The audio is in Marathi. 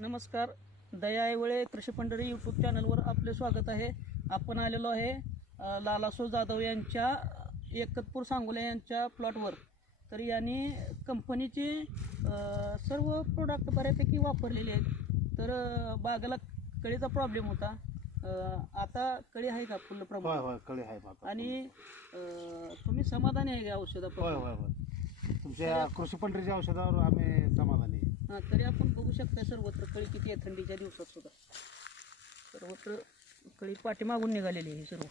नमस्कार. दया ऐवळे कृषी पंढरी यूट्यूब चॅनलवर आपले स्वागत आहे. आपण आलेलो आहे लालासो जाधव यांच्या एकतपूर सांगोला यांच्या प्लॉटवर. तर यांनी कंपनीचे सर्व प्रोडक्ट बऱ्यापैकी वापरलेले आहेत. तर बागेला कळीचा प्रॉब्लेम होता. आता कळी आहे का फुल प्रमाण? होय कळी आहे मात्र. आणि तुम्ही समाधानी आहे का औषधापासून? होय तुमच्या कृषी पंढरीच्या औषधावर आम्ही समाधानी आहे. तरी आपण बघू शकता सर्वत्र कळी किती आहे थंडीच्या दिवसात सुद्धा. सर्वत्र कळी पाठीमागून निघालेली आहे सर्व.